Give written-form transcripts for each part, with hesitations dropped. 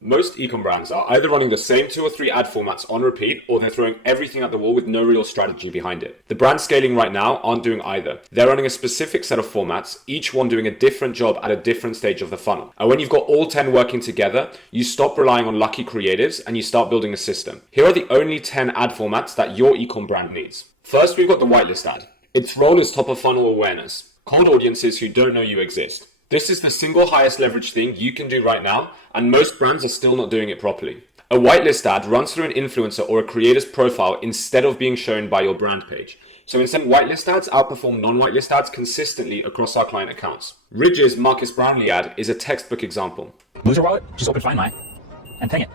Most e-com brands are either running the same 2 or 3 ad formats on repeat, or they're throwing everything at the wall with no real strategy behind it. The brands scaling right now aren't doing either. They're running a specific set of formats, each one doing a different job at a different stage of the funnel. And when you've got all 10 working together, you stop relying on lucky creatives and you start building a system. Here are the only 10 ad formats that your e-com brand needs. First, we've got the whitelist ad. Its role is top of funnel awareness, cold audiences who don't know you exist. This is the single highest leverage thing you can do right now, and most brands are still not doing it properly. A whitelist ad runs through an influencer or a creator's profile instead of being shown by your brand page. So instead, whitelist ads outperform non-whitelist ads consistently across our client accounts. Ridge's Marcus Brownlee ad is a textbook example. Lose your wallet? Just open Find My and ping it.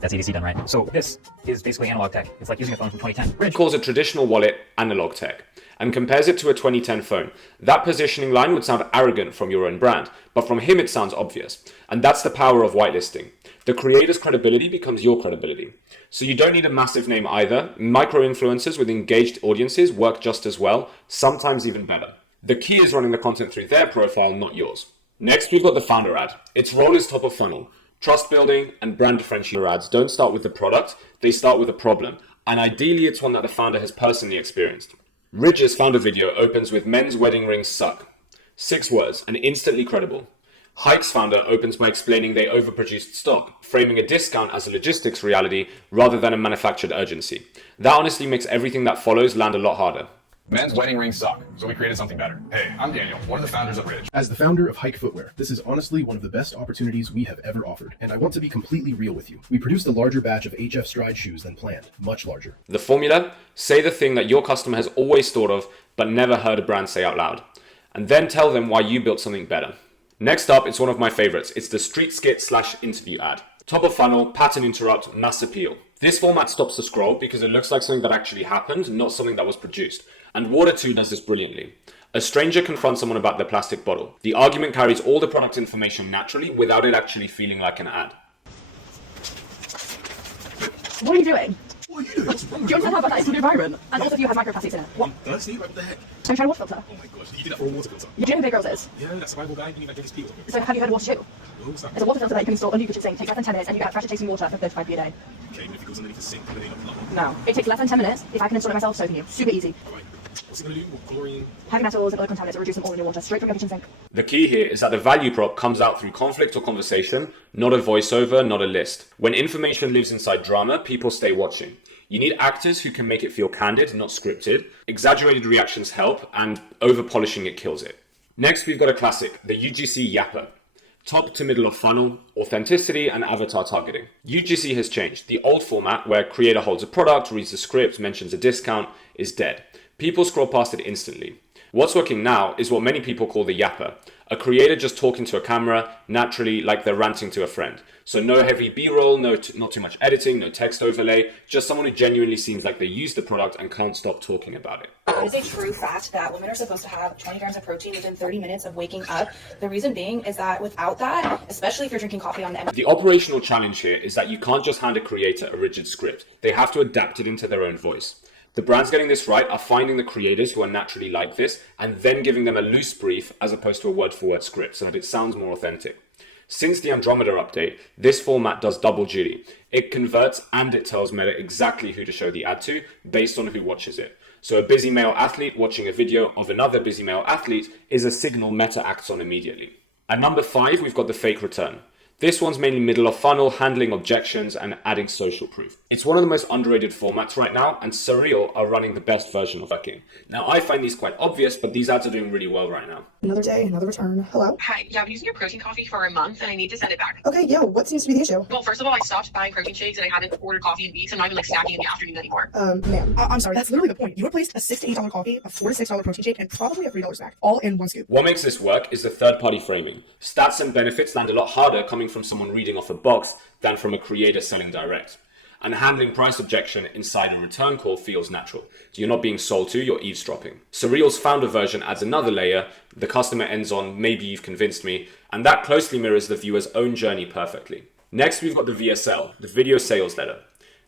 That's EDC done right. So this is basically analog tech. It's like using a phone from 2010. Ridge calls a traditional wallet analog tech and compares it to a 2010 phone. That positioning line would sound arrogant from your own brand, but from him it sounds obvious. And that's the power of whitelisting. The creator's credibility becomes your credibility. So you don't need a massive name either. Micro-influencers with engaged audiences work just as well, sometimes even better. The key is running the content through their profile, not yours. Next, we've got the founder ad. Its role is top of funnel. Trust building and brand differentiator ads don't start with the product, they start with a problem. And ideally, it's one that the founder has personally experienced. Ridge's founder video opens with men's wedding rings suck. 6 words and instantly credible. Hike's founder opens by explaining they overproduced stock, framing a discount as a logistics reality rather than a manufactured urgency. That honestly makes everything that follows land a lot harder. Men's wedding rings suck, so we created something better. Hey, I'm Daniel, one of the founders of Ridge. As the founder of Hike Footwear, this is honestly one of the best opportunities we have ever offered, and I want to be completely real with you. We produced a larger batch of HF Stride shoes than planned, much larger. The formula? Say the thing that your customer has always thought of, but never heard a brand say out loud. And then tell them why you built something better. Next up, it's one of my favorites. It's the street skit / interview ad. Top of funnel, pattern interrupt, mass appeal. This format stops the scroll because it looks like something that actually happened, not something that was produced. And Water 2 does this brilliantly. A stranger confronts someone about their plastic bottle. The argument carries all the product information naturally without it actually feeling like an ad. What are you doing? What are you doing? Do you understand how bad that is for the environment? And also view has microplastics in it. What? Thirsty? What the heck? So you trying a water filter? Oh my gosh, you did that for a water filter. You do know who Big Girls is? Yeah, that survival guy, you need that biggest peel. So have you heard of Water 2? Oh, sorry. It's a water filter that you can install under your kitchen sink, takes less than 10 minutes, and you get pressure chasing water for 35p a day. Okay, but if it goes underneath the sink, then they don't plumb. No. It takes less than 10 minutes. If I can install it myself, so can you. Super easy. Alright, what's it gonna do? More chlorine? Heavy metals and other contaminants will reduce them all in your water, straight from your kitchen sink. The key here is that the value prop comes out through conflict or conversation, not a voiceover, not a list. When information lives inside drama, people stay watching. You need actors who can make it feel candid, not scripted. Exaggerated reactions help, and over-polishing it kills it. Next, we've got a classic, the UGC Yapper. Top to middle of funnel, authenticity, and avatar targeting. UGC has changed. The old format, where creator holds a product, reads the script, mentions a discount, is dead. People scroll past it instantly. What's working now is what many people call the Yapper. A creator just talking to a camera, naturally, like they're ranting to a friend. So no heavy B-roll, not too much editing, no text overlay, just someone who genuinely seems like they use the product and can't stop talking about it. It is a true fact that women are supposed to have 20 grams of protein within 30 minutes of waking up. The reason being is that without that, especially if you're drinking coffee on the The operational challenge here is that you can't just hand a creator a rigid script. They have to adapt it into their own voice. The brands getting this right are finding the creators who are naturally like this and then giving them a loose brief as opposed to a word-for-word script so that it sounds more authentic. Since the Andromeda update, this format does double duty. It converts and it tells Meta exactly who to show the ad to based on who watches it. So a busy male athlete watching a video of another busy male athlete is a signal Meta acts on immediately. At number 5, we've got the fake return. This one's mainly middle of funnel, handling objections and adding social proof. It's one of the most underrated formats right now, and Surreal are running the best version of working. Now, I find these quite obvious, but these ads are doing really well right now. Another day, another return. Hello? Hi, yeah, I've been using your protein coffee for a month and I need to send it back. Okay, yo, what seems to be the issue? Well, first of all, I stopped buying protein shakes and I haven't ordered coffee in weeks. I'm not even snacking in the afternoon anymore. Ma'am, I'm sorry, that's literally the point. You replaced a $6 to $8 coffee, a $4 to $6 protein shake, and probably a $3 snack, all in one scoop. What makes this work is the third-party framing. Stats and benefits land a lot harder coming from someone reading off a box than from a creator selling direct. And handling price objection inside a return call feels natural. You're not being sold to, you're eavesdropping. Surreal's founder version adds another layer. The customer ends on, maybe you've convinced me, and that closely mirrors the viewer's own journey perfectly. Next, we've got the VSL, the video sales letter.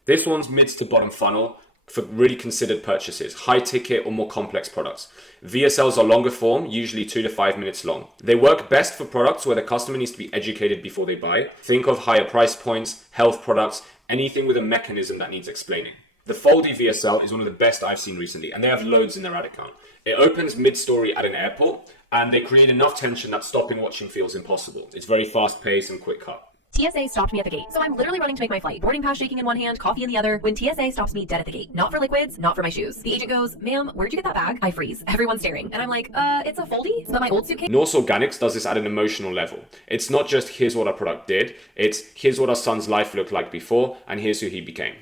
This one's mid to bottom funnel, for really considered purchases, high ticket or more complex products. VSLs are longer form, usually 2 to 5 minutes long. They work best for products where the customer needs to be educated before they buy. Think of higher price points, health products, anything with a mechanism that needs explaining. The Foldy VSL is one of the best I've seen recently, and they have loads in their ad account. It opens mid-story at an airport, and they create enough tension that stopping watching feels impossible. It's very fast-paced and quick cut. TSA stopped me at the gate, so I'm literally running to make my flight. Boarding pass shaking in one hand, coffee in the other, when TSA stops me dead at the gate. Not for liquids, not for my shoes. The agent goes, "Ma'am, where'd you get that bag?" I freeze. Everyone's staring. And I'm like, it's a Foldy? But my old suitcase? Norse Organics does this at an emotional level. It's not just here's what our product did, it's here's what our son's life looked like before, and here's who he became.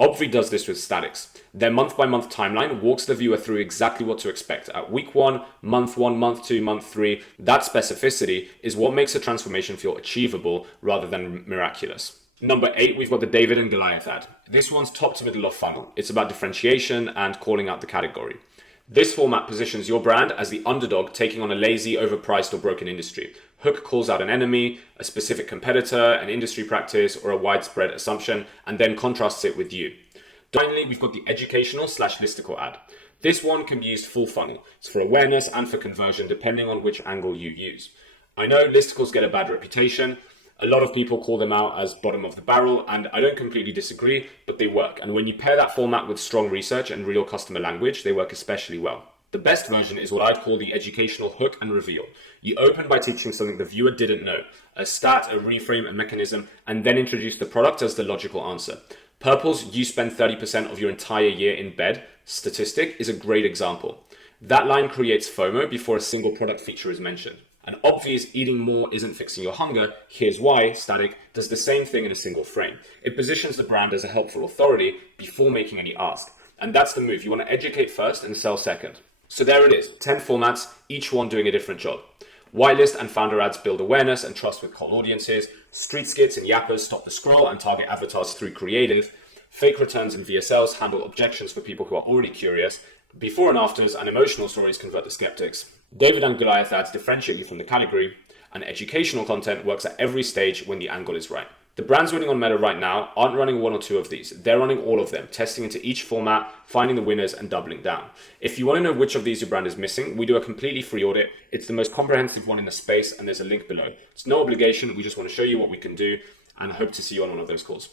Obvi does this with statics. Their month-by-month timeline walks the viewer through exactly what to expect. At week 1, month 2, month 3, that specificity is what makes a transformation feel achievable rather than miraculous. Number 8, we've got the David and Goliath ad. This one's top to middle of funnel. It's about differentiation and calling out the category. This format positions your brand as the underdog taking on a lazy, overpriced, or broken industry. Hook calls out an enemy, a specific competitor, an industry practice, or a widespread assumption, and then contrasts it with you. Finally, we've got the educational/listicle ad. This one can be used full funnel. It's for awareness and for conversion, depending on which angle you use. I know listicles get a bad reputation. A lot of people call them out as bottom of the barrel, and I don't completely disagree, but they work. And when you pair that format with strong research and real customer language, they work especially well. The best version is what I'd call the educational hook and reveal. You open by teaching something the viewer didn't know, a stat, a reframe, a mechanism, and then introduce the product as the logical answer. Purple's "you spend 30% of your entire year in bed" statistic is a great example. That line creates FOMO before a single product feature is mentioned. An obvious "eating more isn't fixing your hunger, here's why" static does the same thing in a single frame. It positions the brand as a helpful authority before making any ask. And that's the move. You want to educate first and sell second. So there it is, 10 formats, each one doing a different job. Whitelist and founder ads build awareness and trust with cold audiences. Street skits and yappers stop the scroll and target avatars through creative. Fake returns and VSLs handle objections for people who are already curious. Before and afters and emotional stories convert the skeptics. David and Goliath ads differentiate you from the category. And educational content works at every stage when the angle is right. The brands winning on Meta right now aren't running one or two of these. They're running all of them, testing into each format, finding the winners, and doubling down. If you want to know which of these your brand is missing, we do a completely free audit. It's the most comprehensive one in the space, and there's a link below. It's no obligation. We just want to show you what we can do, and I hope to see you on one of those calls.